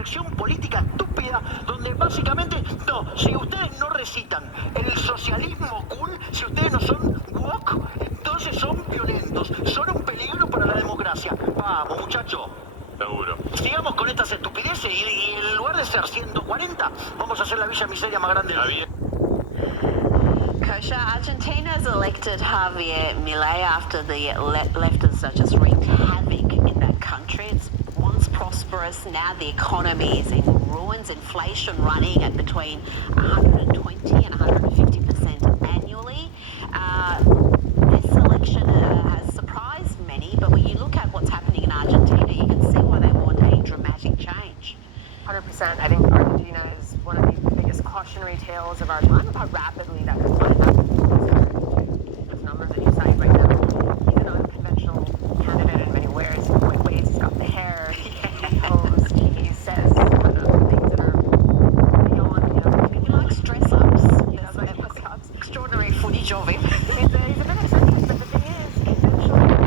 corrección política estúpida donde básicamente, no, si ustedes no recitan el socialismo cool, si ustedes no son woke, entonces son violentos, son un peligro para la democracia. Vamos, muchachos. Seguro. Sigamos con estas estupideces y en lugar de ser 140, vamos a hacer la villa miseria más grande del mundo. Kosha, Argentina's elected Javier Milei after the leftists just wreaked havoc in that country. It's once prosperous, now the economy is in ruins, inflation running at between 120 and 150% annually. This election has surprised many, but when you look at what's happening in Argentina, you can see why they want a dramatic change. 100%. I think Argentina is one of the biggest cautionary tales of our time of how rapidly that could happen. Those numbers that you cite right now, he's an unconventional candidate in many ways. He's got the hair, he posed, he says things that are beyond, He likes dress-ups. That's like dress-ups. Extraordinary footage of him. He's a bit eccentric, but the thing is, eventually...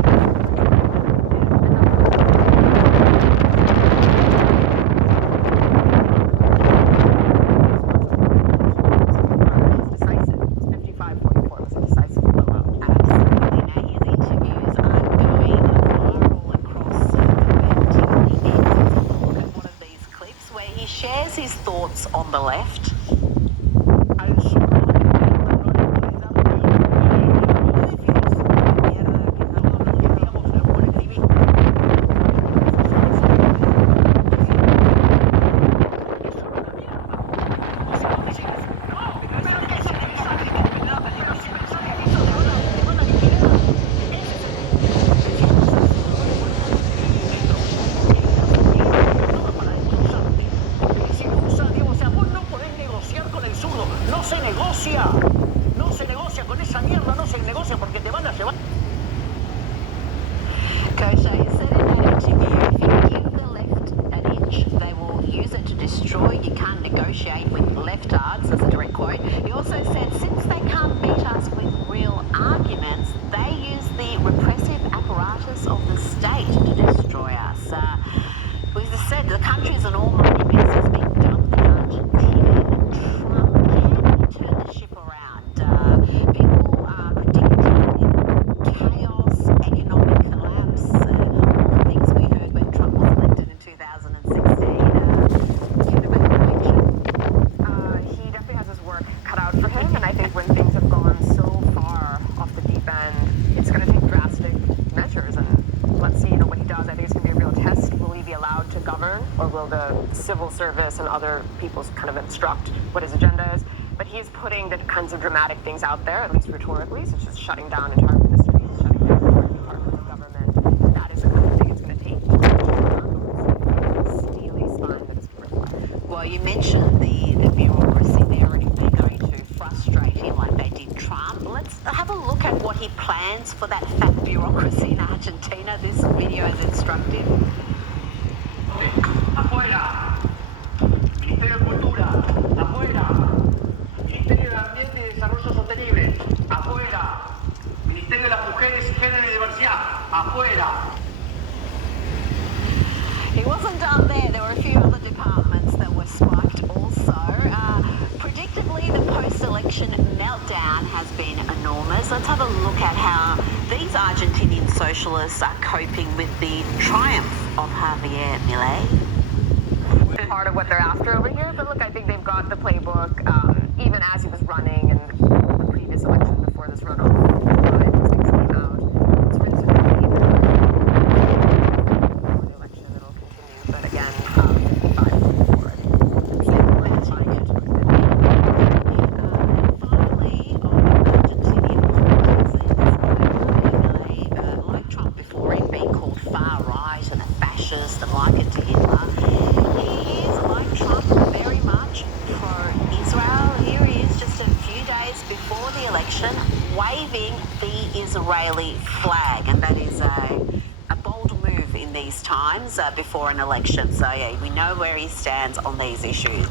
His thoughts on the left. Civil service and other people's kind of instruct what his agenda is, but he's putting the kinds of dramatic things out there, at least rhetorically, such as shutting down entire ministries, shutting down entire departments of government, and that is the kind of thing it's going to take to steely spine that is worthwhile. Well, you mentioned the bureaucracy there, and if they're going to frustrate him like they did Trump, let's have a look at what he plans for that fat bureaucracy in Argentina. This video is instructive. Afuera. Ministerio de Cultura, afuera. Ministerio de Ambiente y Desarrollo Sostenible, afuera. Ministerio de las Mujeres, Género y Diversidad, afuera. He wasn't done there. There were a few other departments that were spiked also. Predictably, the post-election meltdown has been enormous. Let's have a look at how these Argentinian socialists are coping with the triumph of Javier Milei. Part of what they're after over here, but look, I think they've got the playbook, even as he was running in the previous election before this runoff. These things came out. It's really sort of for the election, it'll continue, but again, 55-44, I think. Finally, on Argentinian politics, like Trump before him, being called far right and a fascist and likened to Hitler. Trump very much pro-Israel. Here he is just a few days before the election waving the Israeli flag, and that is a bold move in these times before an election. So yeah, we know where he stands on these issues.